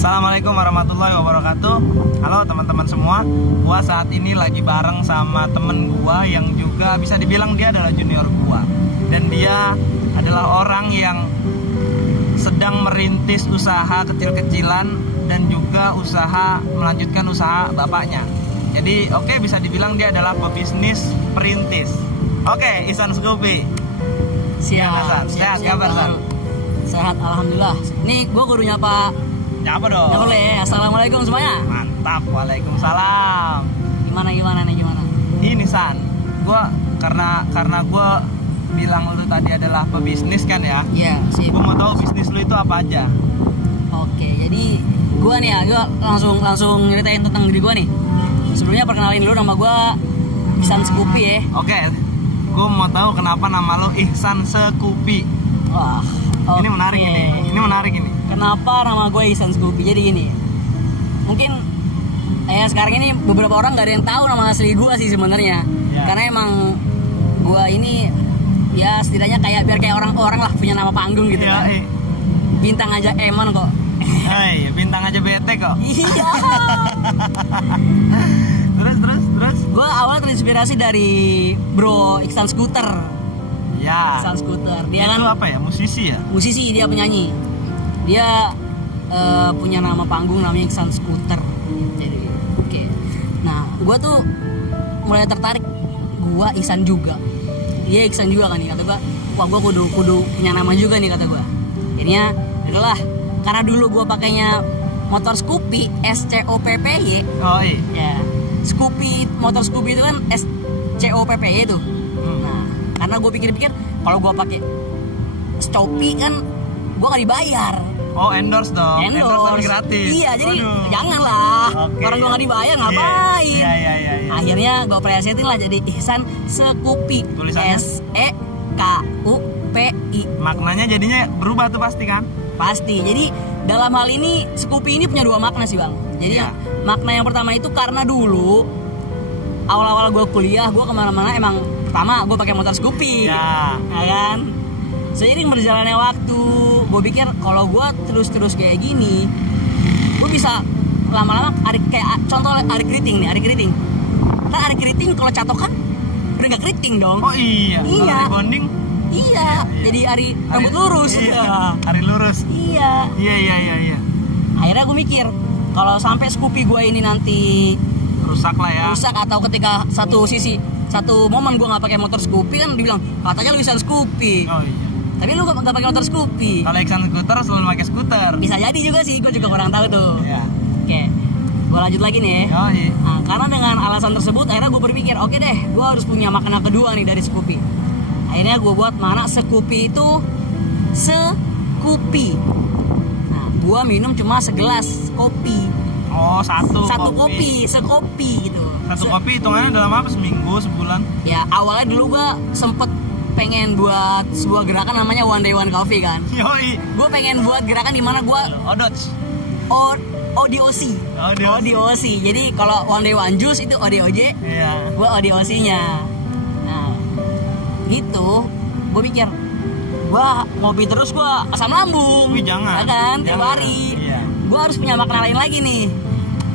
Assalamualaikum warahmatullahi wabarakatuh. Halo teman-teman semua. Gua saat ini lagi bareng sama temen gua yang juga bisa dibilang dia adalah junior gua. Dan dia adalah orang yang sedang merintis usaha kecil-kecilan dan juga melanjutkan usaha bapaknya. Jadi bisa dibilang dia adalah pebisnis perintis. Ihsan Scoopy. Siap. Sehat kabar, San? Sehat, alhamdulillah. Nih gue gurunya Pak. Nyapa dong. Ya boleh. Assalamualaikum semuanya. Mantap. Waalaikumsalam. Gimana nih? Ini San, karena gue bilang lu tadi adalah pebisnis kan ya. Iya, sip. Gue mau tahu bisnis lu itu apa aja. Oke, jadi gue nih ya, gue langsung nyeritain tentang diri gue nih. Sebelumnya perkenalin dulu, nama gue Ihsan Scoopy ya. Gue mau tahu kenapa nama lo Ihsan Scoopy. Wah, Ini menarik ini. Kenapa nama gue Ihsan Scoopy? Jadi gini, mungkin sekarang ini beberapa orang gak ada yang tahu nama asli gue sih sebenarnya. Ya. Karena emang gue ini ya setidaknya biar kayak orang-orang lah punya nama panggung gitu Ya, kan. Bintang aja Eman kok. Bintang aja bete kok. Iya. Terus. Gue awal terinspirasi dari Bro Ihsan Scooter. Ya. Ihsan Scooter. Dia Itu kan apa ya? Musisi ya? musisi, dia penyanyi. Dia punya nama panggung namanya Ihsan Scooter. Jadi oke. Nah, gue tuh mulai tertarik. Gue Ihsan juga. Dia Ihsan juga kan nih, kata gue. Wah, gue kudu punya nama juga nih, kata gue. Akhirnya adalah karena dulu gue pakainya motor Scoopy, SCOPPY. Ya. Scoopy, motor Scoopy itu kan SCOPPY itu. Nah, karena gue pikir-pikir kalau gue pakai Scoopy kan gue gak dibayar. Endorse dong. Endorse tapi gratis. Iya, jadi Waduh. janganlah. Oke. Orang gue gak dibayar ngapain? Iya. Akhirnya gue presetin lah jadi Ihsan Scoopy. Tulisannya? SEKUPI. Maknanya jadinya berubah tuh pasti kan? Pasti. Jadi dalam hal ini Scoopy ini punya dua makna sih, Bang. Jadi Ya. makna yang pertama itu karena dulu awal-awal gue kuliah, gue kemana-mana emang pertama gue pakai motor Scoopy. Ya. kan? Seiring berjalannya waktu, gue pikir kalau gue terus kayak gini, gue bisa lama-lama kayak contoh Ari Keriting. Kan Ari Keriting kalau catokan udah nggak keriting dong. Iya. Iya. Kalau bonding. Iya. Jadi Ari rambut lurus. Iya. Hari lurus. Iya. Iya. Akhirnya gue mikir kalau sampai Scoopy gue ini nanti Rusak lah ya. rusak atau ketika satu momen gue nggak pakai motor Scoopy, kan dibilang katanya lu Ihsan Scoopy. Oh iya. Tapi lu gak pakai motor Scoopy. Kalau Ihsan skuter selalu pakai skuter. Bisa jadi juga sih, gue juga kurang tahu tuh. Iya. Oke, gue lanjut lagi nih. Yoi. Nah, karena dengan alasan tersebut akhirnya gue berpikir oke deh, gue harus punya makna kedua nih dari Scoopy. Akhirnya gue buat mana Scoopy itu Scoopy. Nah, gue minum cuma segelas kopi. Oh, satu kopi, sekopi gitu. Satu kopi hitungannya dalam apa? Seminggu, sebulan? Ya awalnya dulu gue sempet pengen buat sebuah gerakan namanya One Day One Coffee kan. Yoi. Gue pengen buat gerakan di mana gue Odots. ODOC. Jadi kalau One Day One Juice itu ODOJ, Iya. gue ODOC-nya. Nah, gitu. Gue pikir, gue ngopi terus gue asam lambung. Wih, jangan. Ya kan, tiap Jangan. hari. Iya. Gue harus punya makna lain lagi nih.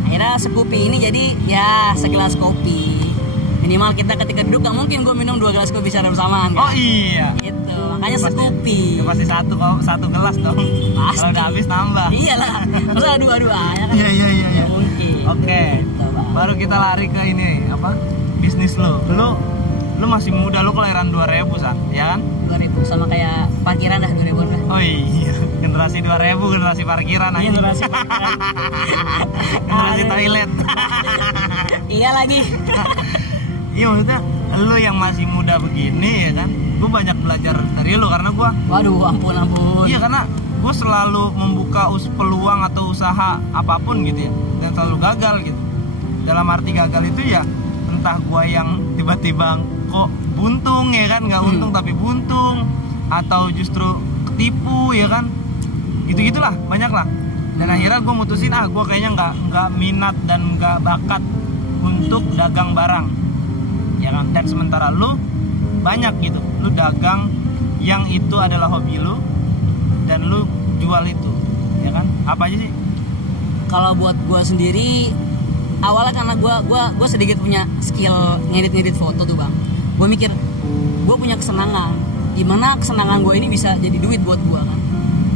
Akhirnya Scoopy ini jadi ya segelas kopi. Minimal kita ketika duduk gak mungkin gue minum 2 gelas kopi secara bersamaan kan? Oh iya. Gitu, makanya Scoopy. Ya pasti satu gelas dong. Pasti. Kalau udah habis nambah. Iyalah, masa dua-dua ya kan? Iya. Mungkin. Oke. Gitu, Bang. Baru kita lari ke ini apa? Bisnis lo. Lu masih muda, lu kelahiran 2000 San, ya kan? 2000 sama kayak parkiran dah 2000 dah. Oh iya. Generasi 2000, generasi parkiran aja. Generasi Generasi toilet. Iya lagi. Iya, maksudnya lu yang masih muda begini ya kan, gue banyak belajar dari lu karena gue Waduh, ampun. iya, karena gue selalu membuka peluang atau usaha apapun gitu ya, dan selalu gagal gitu. Dalam arti gagal itu ya entah gue yang tiba-tiba kok buntung ya kan, nggak untung tapi buntung, atau justru ketipu ya kan, gitu-gitulah banyak lah. Dan akhirnya gue mutusin gue kayaknya nggak minat dan nggak bakat untuk dagang barang ya kan. Dan sementara lu banyak gitu, lu dagang yang itu adalah hobi lu dan lu jual itu ya kan. Apa aja sih? Kalau buat gue sendiri, awalnya karena gue sedikit punya skill ngedit foto tuh bang. Gue mikir gue punya kesenangan, gimana kesenangan gue ini bisa jadi duit buat gue kan.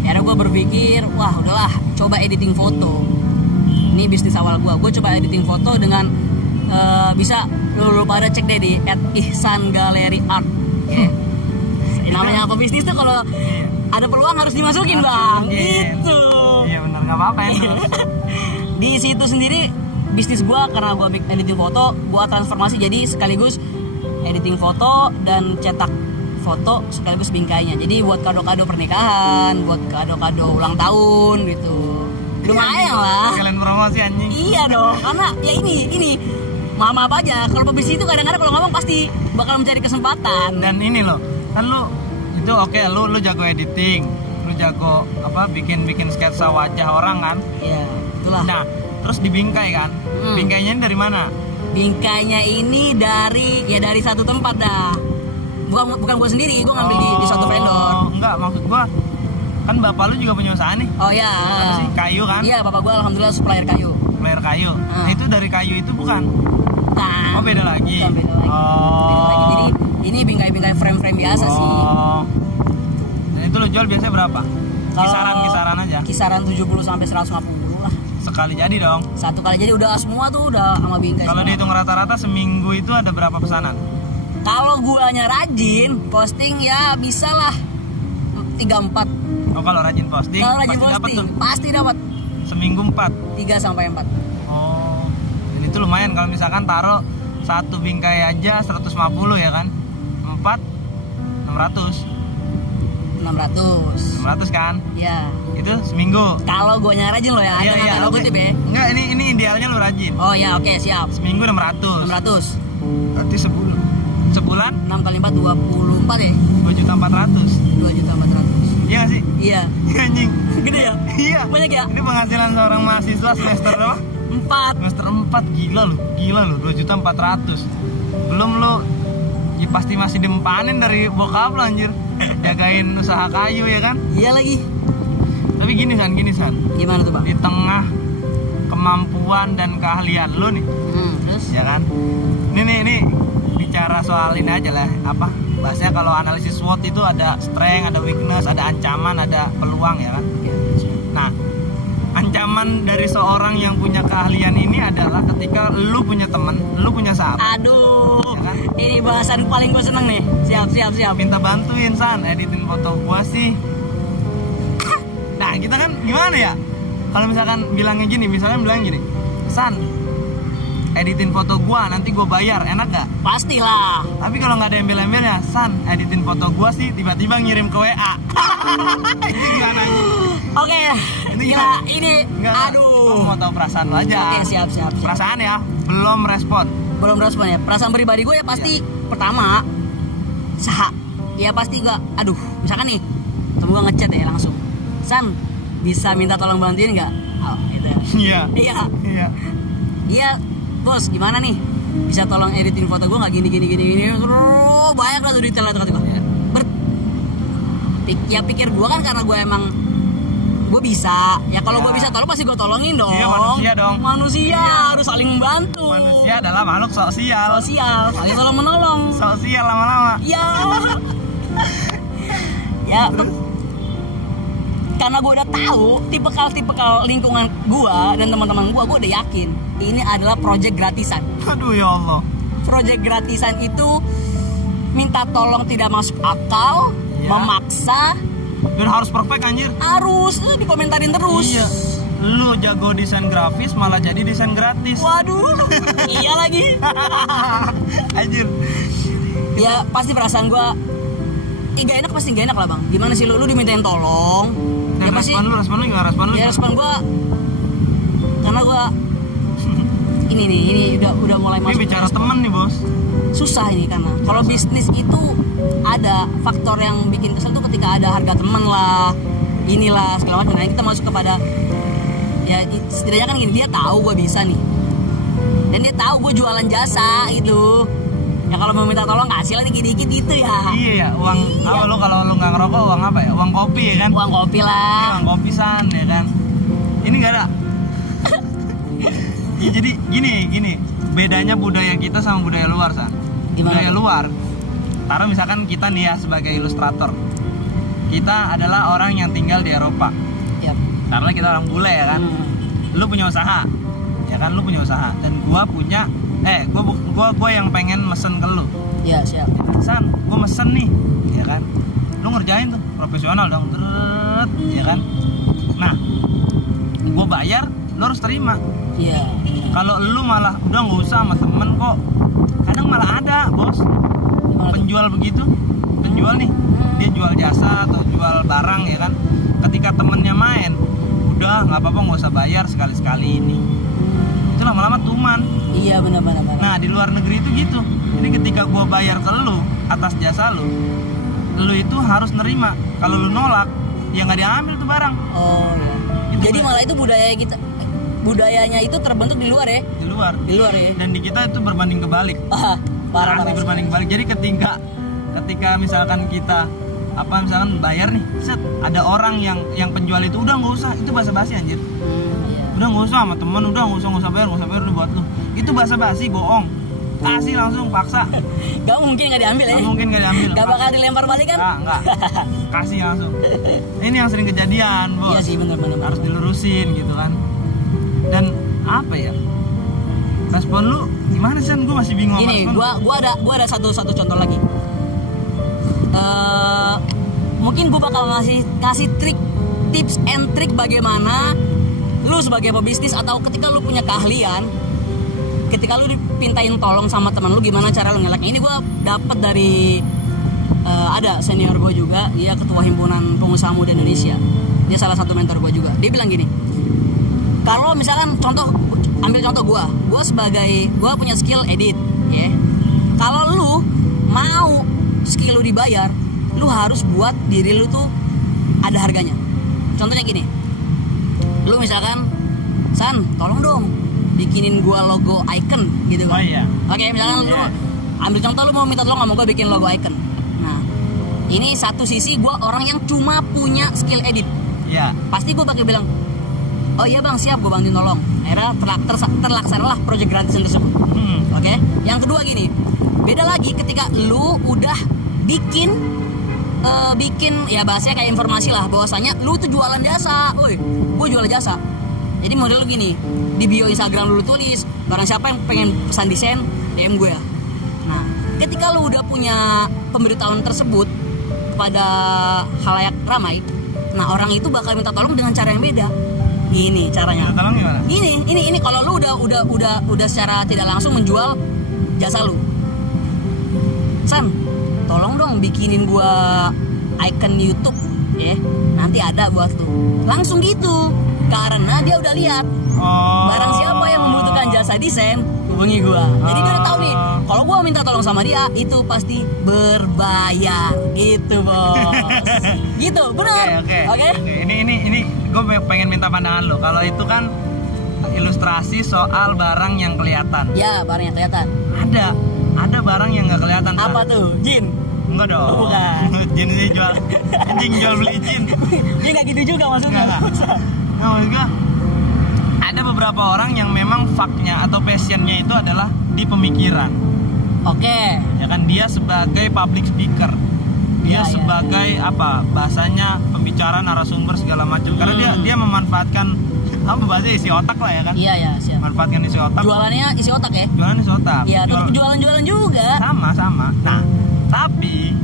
Akhirnya gue berpikir, wah udahlah, coba editing foto. Ini bisnis awal gue coba editing foto dengan bisa lu pada cek deh di @ihsangalleryart. Namanya apa bisnis tuh kalau ada peluang harus dimasukin bang, gitu. Iya benar, nggak apa-apa ya. Di situ sendiri bisnis gue, karena gue editing foto, gue transformasi jadi sekaligus editing foto dan cetak foto sekaligus bingkainya. Jadi buat kado-kado pernikahan, buat kado-kado ulang tahun gitu. Lumayan lah. Kalian promosi anjing. Iya dong, karena ya ini maaf aja. Kalau pebisnis itu kadang-kadang kalau ngomong pasti bakal mencari kesempatan. Dan ini loh, kan lu itu oke, lu jago editing, lu jago bikin sketsa wajah orang kan. Iya, itulah. Nah, terus dibingkai kan. Bingkainya ini dari mana? Bingkainya ini dari satu tempat dah. Bukan gue sendiri, gue ngambil di suatu vendor. Enggak, maksud gue kan bapak lu juga punya usaha nih. Oh ya. Apa sih? Kayu kan? Iya, bapak gue alhamdulillah supplier kayu. Supplier kayu. Nah, itu dari kayu itu bukan? Nah, Oh, beda lagi. Beda lagi. Oh. Beda lagi. Jadi ini bingkai-bingkai frame-frame biasa sih. Oh. Dan itu lo jual biasanya berapa? Kalau Kisaran aja. Kisaran 70 sampai 150 lah. Sekali jadi dong. Satu kali jadi udah semua tuh udah sama bingkai. Kalau semua. dihitung rata-rata seminggu itu ada berapa pesanan? Kalau guanya rajin posting ya bisa lah 3-4. Oh, kalau rajin posting, Kalau rajin pasti dapat posting tuh. pasti dapat Seminggu 4. 3 sampai 4. Oh. Dan itu lumayan kalau misalkan taruh satu bingkai aja 150 ya kan? 4 600. 600 kan? Ya. Itu seminggu. Kalau guanya rajin lo ya, Iya, ada tanda oke. kutip ya. Enggak, ini idealnya lu rajin. Oh ya, oke, siap. Seminggu 600. 600. Berarti sebulan 6 kali 4 24 ya. 2.400.000. 2.400.000. Iya nggak sih? Iya. Anjing. Gede ya? Iya. Banyak ya? Ini penghasilan seorang mahasiswa semester berapa? 4. Semester 4, gila lu 2.400.000. Belum lu ya pasti masih dempanin dari bokap lu anjir. Jagain usaha kayu ya kan? Iya lagi. Tapi gini San. Gimana tuh, Bang? Di tengah kemampuan dan keahlian lu nih, Terus? ya kan? Ini bicara soal ini aja lah, bahasanya kalau analisis SWOT itu ada strength, ada weakness, ada ancaman, ada peluang ya kan? Nah, ancaman dari seorang yang punya keahlian ini adalah ketika lu punya temen, lu punya sahabat, Aduh. ya kan? Ini bahasan paling gue seneng nih. Siap. Minta bantuin San, editin foto gua sih. Nah, kita kan gimana ya? Kalau misalkan bilang gini, San, editin foto gua, nanti gua bayar, enak gak? Pastilah. Tapi kalau nggak ada embel-embelnya, San, editin foto gua sih, tiba-tiba ngirim ke WA. Itu gimana? Oke. Ini Gila, gimana? ini Nggak, aduh. gua mau tahu perasaan lo aja. Oke, siap. Perasaan ya, belum respon. Belum respon ya. Perasaan pribadi gue ya pasti pertama ya pasti gue misalkan nih temen gue ngechat ya langsung, San, bisa minta tolong bantuin nggak? Oh, gitu ya. Iya bos, gimana nih, bisa tolong editin foto gue nggak gini terus banyak lah tuh detail kata gue. Ya pikir gue kan karena gue emang gue bisa ya, kalau gue bisa tolong pasti gue tolongin dong. Iya, manusia dong. Manusia harus saling membantu. Manusia adalah makhluk sosial. Saling tolong menolong. Sosial lama-lama. Ya. Ya, karena gue udah tahu tipikal lingkungan gue dan teman-teman gue udah yakin ini adalah project gratisan. Aduh ya Allah. Project gratisan itu minta tolong tidak masuk akal, Iya. memaksa, Dan harus perfect anjir. harus dikomentarin terus. Iya. Lu jago desain grafis malah jadi desain gratis. Waduh, iya lagi. Anjir. Ya pasti perasaan gue gak enak lah bang. Gimana sih lu dimintain tolong? Dan Ya pasti. respon lu gimana? Ya respon gue, karena gue ini udah mulai Ini masuk. bicara temen nih bos. Susah ini karena kalau bisnis itu ada faktor yang bikin kesel tuh ketika ada harga teman lah, inilah segala macam. Nah kita masuk kepada ya setidaknya kan gini, dia tahu gue bisa nih, dan dia tahu gue jualan jasa gitu. Ya kalau mau minta tolong kasih lah dikit-dikit gitu ya. Iya ya, uang Iya. apa lu kalau lu nggak ngerokok uang apa ya? Uang kopi ya kan? Uang kopi lah. Uang kopi San ya kan? Ini nggak ada. Ya, jadi gini bedanya budaya kita sama budaya luar, San. Gimana? Budaya luar, taruh misalkan kita nih ya sebagai ilustrator, kita adalah orang yang tinggal di Eropa, Yap. karena kita orang bule ya kan. Lu punya usaha, ya kan, lu punya usaha, dan gua punya gua yang pengen mesen ke lu. Iya, siap. San, gua mesen nih, ya kan, lu ngerjain tuh profesional dong, deret, ya kan. Nah, gua bayar, lu harus terima. Iya. Kalau lu malah udah nggak usah sama temen kok, kadang malah ada bos Gimana tuh? penjual begitu, penjual nih dia jual jasa atau jual barang ya kan, ketika temennya main udah nggak apa-apa nggak usah bayar sekali-sekali ini, itu lama-lama tuman. Iya, benar. Nah di luar negeri itu gitu, jadi ketika gua bayar ke lu atas jasa lu itu harus nerima. Kalau lu nolak ya nggak diambil tuh barang. Oh, iya. Itu Jadi kan. malah itu budayanya itu terbentuk di luar ya. Di luar Ya. dan di kita itu berbanding kebalik. Parah. Asli berbanding kebalik. Jadi ketika misalkan kita misalkan bayar nih, set, ada orang yang penjual itu udah nggak usah, itu basa-basi anjir. Iya. Udah nggak usah sama temen, udah nggak usah bayar udah buat lu. Itu basa-basi, bohong. Kasih langsung, paksa. Gak mungkin nggak diambil ya. Nggak mungkin nggak diambil. Gak bakal dilempar balik kan? Nggak. Kasih langsung. Ini yang sering kejadian, bos. Iya sih, benar. Harus dilurusin gitu kan. Dan apa ya? Respon lu gimana sih? Gue masih bingung. Gini, gua ada satu contoh lagi. Mungkin gue bakal ngasih tips and trik bagaimana lu sebagai pebisnis atau ketika lu punya keahlian, ketika lu dipintain tolong sama teman lu, gimana cara lu ngelaknya. Ini gue dapet dari ada senior gue juga, dia ketua himpunan pengusaha muda Indonesia, dia salah satu mentor gue juga. Dia bilang gini, kalau misalkan ambil contoh gue punya skill edit ya. Kalau lu mau skill lu dibayar, lu harus buat diri lu tuh ada harganya. Contohnya gini, lu misalkan, San, tolong dong bikinin gua logo icon gitu kan. Oh iya. Oke, misalkan lu ambil contoh, lu mau minta tolong sama gua bikin logo icon. Nah, ini satu sisi gua orang yang cuma punya skill edit. Iya. Pasti gua bakal bilang, oh iya bang, siap, gua bantuin tolong. Akhirnya terlaksanalah project gratisan tersebut. Oke. Yang kedua gini, beda lagi ketika lu udah bikin ya bahasanya kayak informasi lah, bahwasanya lu tuh jualan jasa. Woi, gua jual jasa. Jadi model lu gini, di bio Instagram lu tulis, barang siapa yang pengen pesan desain, DM gue ya. Nah, ketika lu udah punya pemberitahuan tersebut kepada khalayak ramai, nah orang itu bakal minta tolong dengan cara yang beda. Gini caranya. Tolong gimana? Ini kalau lu udah secara tidak langsung menjual jasa lu. San, tolong dong bikinin gua icon YouTube ya. Nanti ada buat lu. Langsung gitu. Karena dia udah lihat barang siapa yang membutuhkan jasa desain, hubungi gua. Jadi dia udah tahu nih, kalau gua minta tolong sama dia itu pasti berbayar gitu, bos. Gitu, benar. Oke. Ini gue pengen minta pandangan lo. Kalau itu kan ilustrasi soal barang yang kelihatan. Ya, barang yang kelihatan. Ada barang yang nggak kelihatan. Apa tuh? Jin? Enggak dong. Oh, bukan. Jin ini jual beli jin. Dia nggak gitu juga maksudnya. Nggak. Nah, maksudnya ada beberapa orang yang memang faknya atau passionnya itu adalah di pemikiran. Oke. Ya kan, dia sebagai public speaker, dia Ya. sebagai bahasanya pembicara, narasumber segala macam. Karena dia memanfaatkan bahasa isi otak lah ya kan. Iya, siap. Manfaatkan isi otak. Jualannya isi otak ya? Jualan isi otak. Iya, tetap jualan juga. Sama. Nah, tapi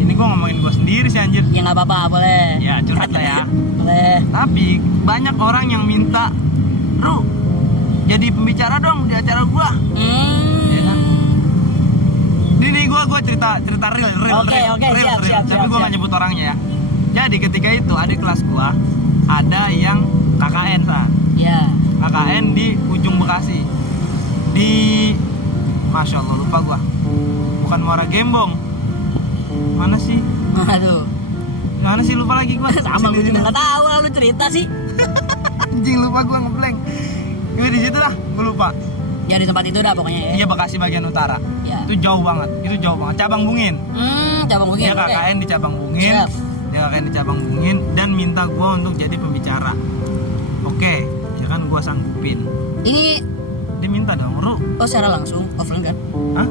ini gue ngomongin gue sendiri sih anjir. Ya nggak apa-apa, boleh. Ya curhat lah ya. Boleh. Tapi banyak orang yang minta, Ru, jadi pembicara dong di acara gua. Ya kan? Ini gua cerita real. Oke, siap. Tapi gua nggak nyebut orangnya ya. Jadi ketika itu adik kelas gua ada yang KKN Ya. KKN di ujung Bekasi. Di Masya Allah lupa gua. Bukan Muara Gembong. Mana sih? Aduh. Mana sih lupa lagi gua. Sama gue juga nggak tahu, lalu cerita sih. Anjing lupa gua ngeblank. Gue di situ lah, gua lupa. Ya di tempat itu dah pokoknya ya. Iya, Bekasi bagian utara. Ya. Itu jauh banget. Cabang Bungin. Cabang Bungin. Dia KKN di Cabang Bungin. Siap. Dia KKN di Cabang Bungin dan minta gua untuk jadi pembicara. Oke, ya kan gue sanggupin. Ini Dia minta dong, Ru. oh secara langsung offline kan? Hah?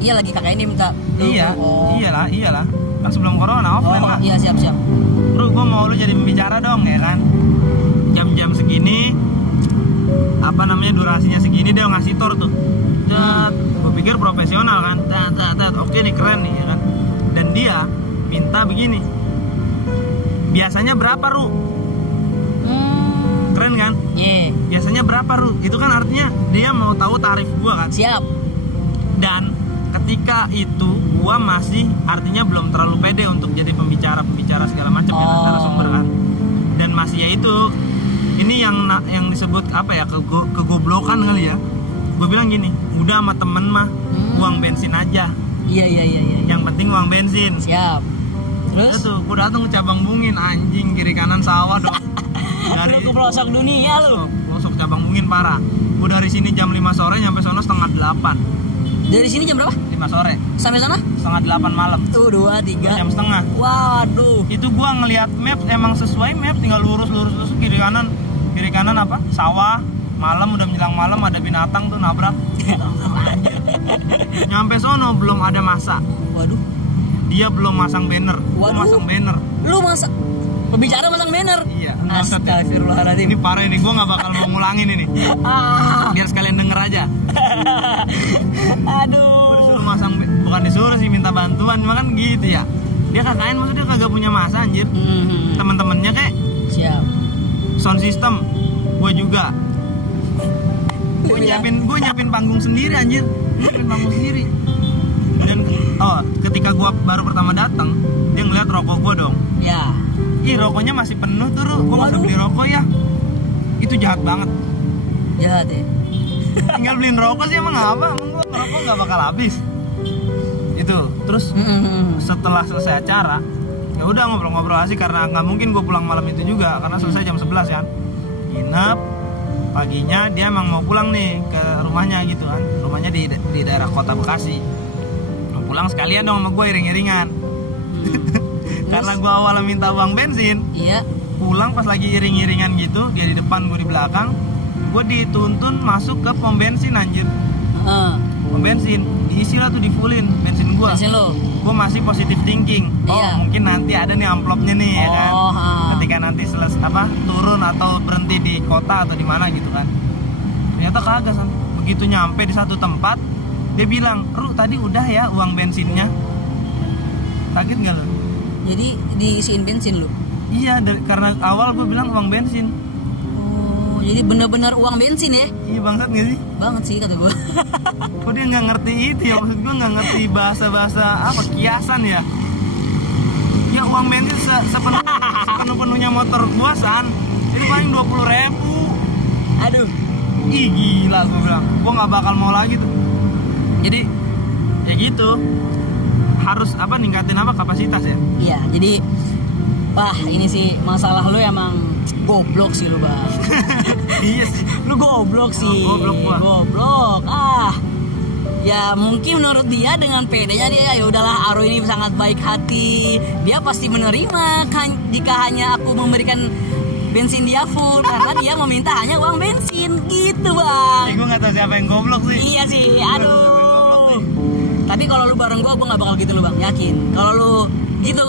Iya lagi kakak ini minta. Iya, Oh. iyalah. Kan sebelum corona offline Oh, lah. iya siap. Ru, gue mau lu jadi pembicara dong, ya kan? Jam-jam segini, apa namanya, durasinya segini, dia ngasih tour tuh. Gue pikir profesional kan. Oke nih, keren nih, ya kan? Dan dia minta begini. Biasanya berapa, Ru? Keren kan? Iya. Biasanya berapa, Ru? Itu kan artinya dia mau tahu tarif gua kan. Siap. Dan ketika itu gua masih artinya belum terlalu pede untuk jadi pembicara segala macam ya, narasumber kan. Dan masih ya itu, ini yang disebut apa ya, kegoblokan kali ya. Gue bilang gini, udah sama temen mah uang bensin aja. Iya. Yang penting uang bensin. Siap. Terus? Terus tuh, gue datang ke cabang Bungin, anjing, kiri kanan sawah dong. Lu ke pelosok dunia lu. Pelosok cabang Bungin parah. Gue dari sini jam 5 sore nyampe sono setengah 8. Dari sini jam berapa? 5 sore. Sampai sana? Setengah 8 malam. Tuh 2, 3. Jam setengah. Waduh. Itu gua ngelihat map emang sesuai map, tinggal lurus kiri kanan apa? Sawah. Malam udah menjelang malam ada binatang tuh nabrak. Nyampe sono belum ada masa. Waduh. Dia belum masang banner. Gua Waduh. masang banner. Lu masa pembicara masang banner? Iya. Astagfirullahaladzim. Ini parah ini, gua nggak bakal mau ngulangin ini. Biar sekalian denger aja. Aduh. Disuruh masang, bukan disuruh sih, minta bantuan, cuma kan gitu ya. Dia KKN maksudnya kagak punya masa anjir. Temen-temennya kayak Siap. sound system, gue juga. Gue nyiapin panggung sendiri anjir. Nyiapin panggung sendiri. Dan ketika gue baru pertama datang, dia ngeliat rokok gue dong. Ya. Ih, rokoknya masih penuh tuh, gue nggak usah beli rokok ya. Itu jahat banget. Jahat ya. Tinggal beliin rokok sih emang apa? Emang gue ngerokok nggak bakal habis. Itu terus setelah selesai acara, ya udah ngobrol-ngobrol asik karena nggak mungkin gue pulang malam itu juga karena selesai jam 11 kan. Nginep, paginya dia emang mau pulang nih ke rumahnya gitu kan. Rumahnya di daerah kota Bekasi. Mau pulang sekalian dong sama gue iring-iringan. Karena gue awalnya minta uang bensin. Iya. Pulang pas lagi iring-iringan gitu, dia di depan, gue di belakang. Gue dituntun masuk ke pom bensin anjir. Pom bensin, diisi lah tuh, di-fullin bensin gue. Bensin lo. Gue masih positive thinking. Iya. Mungkin nanti ada nih amplopnya nih ya kan. ha. Ketika nanti turun atau berhenti di kota atau di mana gitu kan. Ternyata kagak san. Begitu nyampe di satu tempat, dia bilang, "Ru, tadi udah ya uang bensinnya." Kaget nggak lo? Jadi diisiin bensin lo. Iya, karena awal gue bilang uang bensin. Oh, jadi benar-benar uang bensin ya? Iya, bangsat nggak sih? Banget sih kata gue. Kok dia nggak ngerti itu ya? Maksud gue nggak ngerti bahasa apa, kiasan ya? Ya uang bensin sepenuh-penuhnya motor gua san. Itu paling 20.000. Aduh. Ih gila, gue bilang. Gua nggak bakal mau lagi tuh. Jadi ya gitu. Harus ningkatin kapasitas ya? Iya, jadi wah ini sih masalah lu emang goblok sih lu bang. Iya sih. Lu goblok sih. Goblok gua. Goblok. Ya mungkin menurut dia dengan pedenya dia ya udahlah, Aru ini sangat baik hati. Dia pasti menerima jika hanya aku memberikan bensin dia full karena dia meminta hanya uang bensin gitu bang. Gue nggak tahu siapa yang goblok sih. Iya sih, aduh. Tapi kalau lu bareng gua nggak bakal gitu lu bang, yakin. Kalau lu gitu,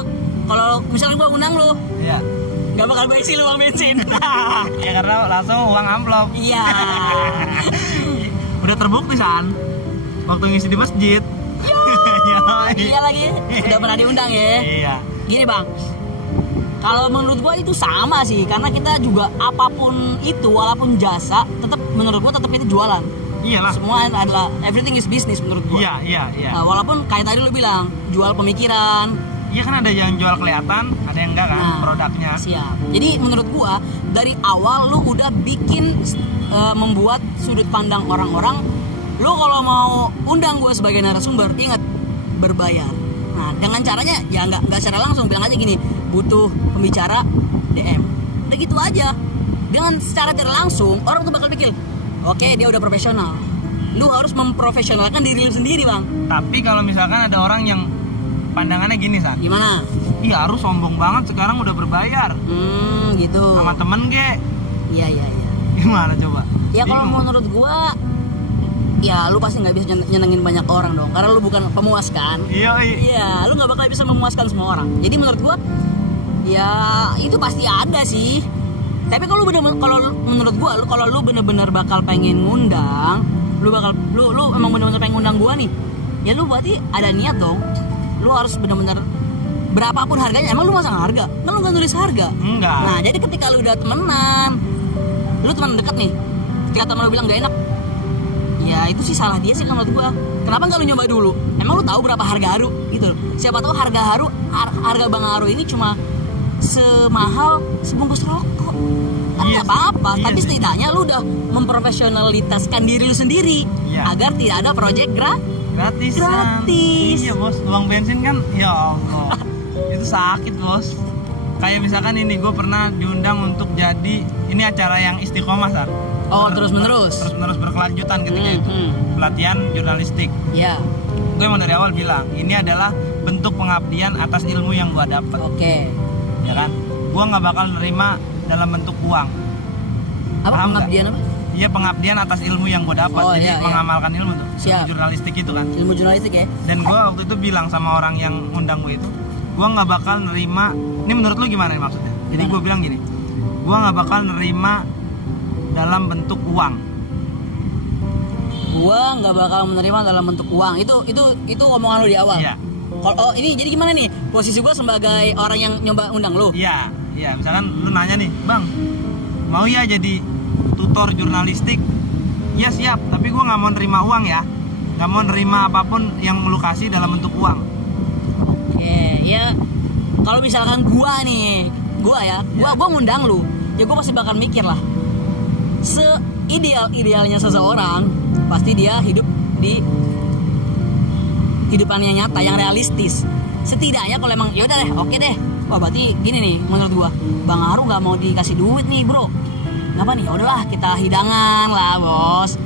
kalau misalnya gua undang lu, Iya. nggak bakal gue isi lu uang bensin. Ya karena langsung uang amplop. Iya. Udah terbukti san. Waktu ngisi di masjid. Iya lagi, udah pernah diundang ya. Iya. Gini bang, kalau menurut gua itu sama sih, karena kita juga apapun itu, walaupun jasa, tetap menurut gua tetap itu jualan. Iyalah. Semua adalah everything is business menurut gua. Iya. Nah, walaupun kayak tadi lu bilang jual pemikiran. Iya kan ada yang jual kelihatan, ada yang enggak kan produknya. Siap. Jadi menurut gua dari awal lu udah bikin membuat sudut pandang orang-orang. Lu kalau mau undang gua sebagai narasumber, ingat berbayar. Nah, dengan caranya ya nggak secara langsung, bilang aja gini, butuh pembicara DM. Udah gitu aja. Dengan secara tidak langsung orang tuh bakal pikir, oke, dia udah profesional. Lu harus memprofesionalkan diri lu sendiri, Bang. Tapi kalau misalkan ada orang yang pandangannya gini, San. Gimana? Iya, harus sombong banget sekarang udah berbayar. Gitu. Sama temen ge. Iya. Gimana coba? Ya kalau Bingung. menurut gua, ya lu pasti nggak bisa nyenengin banyak orang dong, karena lu bukan pemuas kan. Iya. Iya, lu nggak bakal bisa memuaskan semua orang. Jadi menurut gua, ya itu pasti ada sih. Tapi kalau menurut gua, kalau lu bener-bener bakal pengen ngundang, lu emang bener-bener pengen ngundang gua nih, ya lu berarti ada niat dong. Lu harus bener-bener berapapun harganya. Emang lu masang harga? Kan lu nggak nulis harga. Enggak. Nah, jadi ketika lu udah temenan, lu teman dekat nih, ketika teman lu bilang gak enak, ya itu sih salah dia sih menurut gua. Kenapa nggak lu nyoba dulu? Emang lu tahu berapa harga haru gitu loh. Siapa tahu harga Bang Haru ini cuma semahal sebungkus rokok. Kan Iya nggak apa-apa, sih, iya tapi sih. setidaknya lu udah memprofesionalitaskan diri lu sendiri Iya. agar tidak ada project Gratis. Iya bos, uang bensin kan, ya Allah. Itu sakit bos. Kayak misalkan ini, gue pernah diundang untuk jadi, ini acara yang istiqomah San. Oh, terus-menerus. Terus berkelanjutan ketika itu. Hmm. Pelatihan jurnalistik. Ya, Gue emang dari awal bilang, ini adalah bentuk pengabdian atas ilmu yang gue dapat. oke. Ya kan? Gue nggak bakal nerima dalam bentuk uang. Apa Paham nggak? pengabdian apa? Iya, pengabdian atas ilmu yang gue dapat. Oh, Jadi iya, iya. mengamalkan ilmu tuh. Siap. Jurnalistik itu kan. Ilmu jurnalistik ya? Dan gue waktu itu bilang sama orang yang undang gue itu, gue nggak bakal nerima. Ini menurut lu gimana nih maksudnya? Jadi Gimana? gue bilang gini, gue nggak bakal nerima dalam bentuk uang. Gua nggak bakal menerima dalam bentuk uang. Itu omongan lu di awal. Iya. Oh, ini jadi gimana nih? Posisi gua sebagai orang yang nyoba undang lu. Iya, iya. Misalkan lu nanya nih, bang, mau ya jadi tutor jurnalistik? Ya siap, tapi gue nggak mau nerima uang ya. Nggak mau nerima apapun yang lu kasih dalam bentuk uang. Oke, ya kalau misalkan gua nih, gua ngundang lu, ya gua pasti bakal mikir lah. Seideal-idealnya seseorang, pasti dia hidup di kehidupan yang nyata, yang realistis. Setidaknya kalau emang ya udah deh, oke deh. Wah, berarti gini nih menurut gua, Bang Haru nggak mau dikasih duit nih, bro. Kenapa nih? Ya udahlah, kita hidangan lah, bos.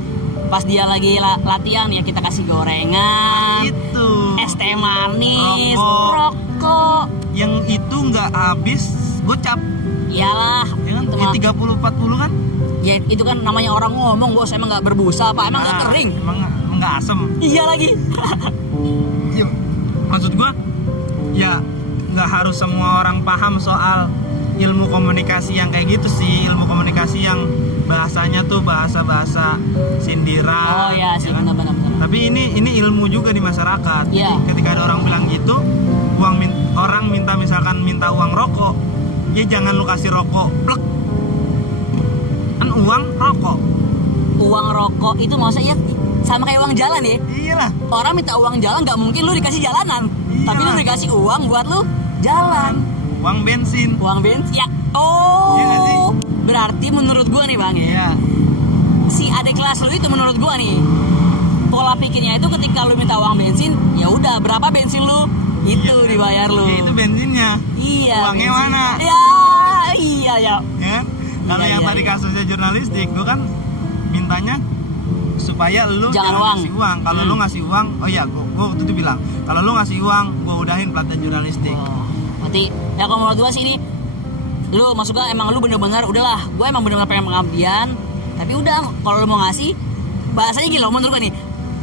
Pas dia lagi latihan ya kita kasih gorengan, Itu. es teh manis, Rokok. rokok. Yang itu nggak habis gocap. Iyalah, Ya kan? itu Yang mah- 30-40 kan? ya itu kan namanya orang ngomong, bos. Emang nggak berbusa apa? Emang nggak Nah, kering? Emang nggak asem. Iya lagi. Ya, maksud gua ya nggak harus semua orang paham soal ilmu komunikasi yang kayak gitu sih. Ilmu komunikasi yang bahasanya tuh bahasa sindiran. Oh iya sih, kan? benar-benar. Tapi ini ilmu juga di masyarakat. Iya. Jadi ketika ada orang bilang gitu, orang minta misalkan minta uang rokok, ya jangan lu kasih rokok plek. Kan uang rokok. Uang rokok itu maksudnya sama kayak uang jalan ya. Iyalah. Orang minta uang jalan nggak mungkin lu dikasih jalanan, Iya. tapi lu dikasih uang buat lu jalan. Uang bensin. Uang bensin ya. Oh. Iya nggak sih? Berarti menurut gua nih, Bang ya. Iya. Si adik kelas lu itu menurut gua nih, pola pikirnya itu ketika lu minta uang bensin, ya udah berapa bensin lu itu Iya. dibayar lu. Ya, itu bensinnya. Iya. Uangnya bensin. mana? Ya, iya ya. Ya kan? Kalau Iya, yang iya, tadi iya. kasusnya jurnalistik, gua kan mintanya supaya lu Jangan uang. ngasih uang. Kalau lu ngasih uang, oh iya, gua waktu itu bilang, kalau lu ngasih uang, gua udahin pelatihan jurnalistik. Oh, berarti ya kalau menurut gua sih ini lu maksud gua emang lu bener-bener udahlah, gua emang bener-bener pengen pengabdian, tapi udah kalau lu mau ngasih bahasanya gini loh menurut gua nih.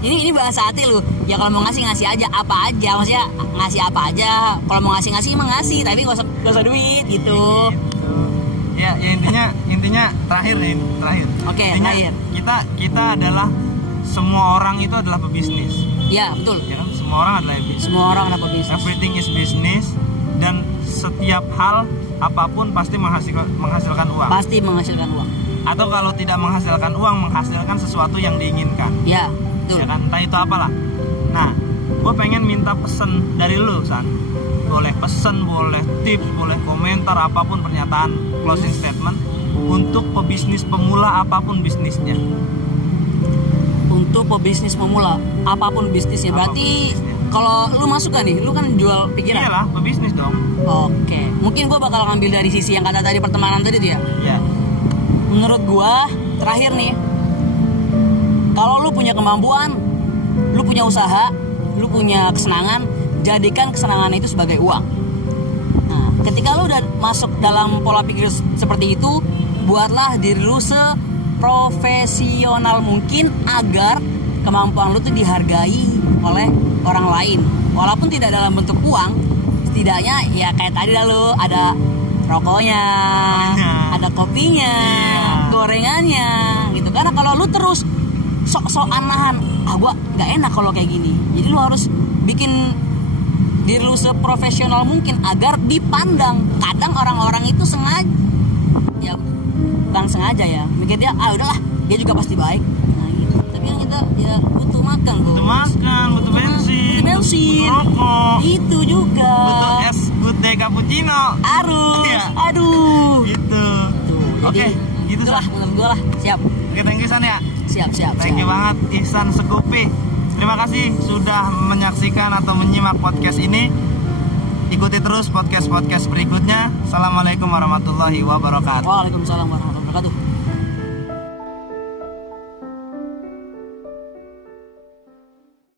Ini bahasa hati lu. Ya kalau mau ngasih aja apa aja. Maksudnya ngasih apa aja. Kalau mau ngasih emang ngasih, tapi gak usah duit gitu. Ya intinya terakhir nih, terakhir. Oke, Intinya, terakhir. Kita adalah semua orang itu adalah pebisnis. Ya, betul. Ya kan? Semua orang adalah bisnis. Semua orang dapat bisnis. Everything is business, dan setiap hal apapun pasti menghasilkan uang. Pasti menghasilkan uang. Atau kalau tidak menghasilkan uang, menghasilkan sesuatu yang diinginkan. Ya, betul. Ya kan, entah itu apalah. Nah, gue pengen minta pesen dari lu, San. Boleh pesen, boleh tips, boleh komentar, apapun pernyataan closing statement untuk pebisnis pemula apapun bisnisnya. Untuk pebisnis pemula, apapun bisnisnya. Apapun Berarti bisnisnya. kalau lu masuk kan nih, lu kan jual pikiran. Iyalah, pebisnis dong. Oke, mungkin gua bakal ngambil dari sisi yang kata tadi pertemanan tadi tuh ya. Ya. Menurut gua terakhir nih, kalau lu punya kemampuan, lu punya usaha, lu punya kesenangan, jadikan kesenangan itu sebagai uang. Nah, ketika lu udah masuk dalam pola pikir seperti itu, buatlah diri lu seprofesional mungkin agar kemampuan lu tuh dihargai oleh orang lain. Walaupun tidak dalam bentuk uang, setidaknya ya kayak tadi dah lu ada rokoknya, ada kopinya, gorengannya gitu. Karena kalau lu terus sok-sokan nahan, gua gak enak kalau kayak gini. Jadi lu harus bikin diri lu seprofesional mungkin agar dipandang. Kadang orang-orang itu sengaja, ya bukan sengaja ya, mikir dia udahlah dia juga pasti baik. Nah gitu. Tapi yang kita ya butuh makan, Bos. Butuh makan, butuh bensin, butuh rokok, itu juga butuh es good day cappuccino. Iya. Gitu. Oke, gitu lah San. menurut gua lah. Siap. Oke, thank you San ya. Siap. Thank you banget Ihsan Sekupi. Terima kasih sudah menyaksikan atau menyimak podcast ini. Ikuti terus podcast berikutnya. Assalamualaikum warahmatullahi wabarakatuh. Waalaikumsalam warahmatullahi wabarakatuh.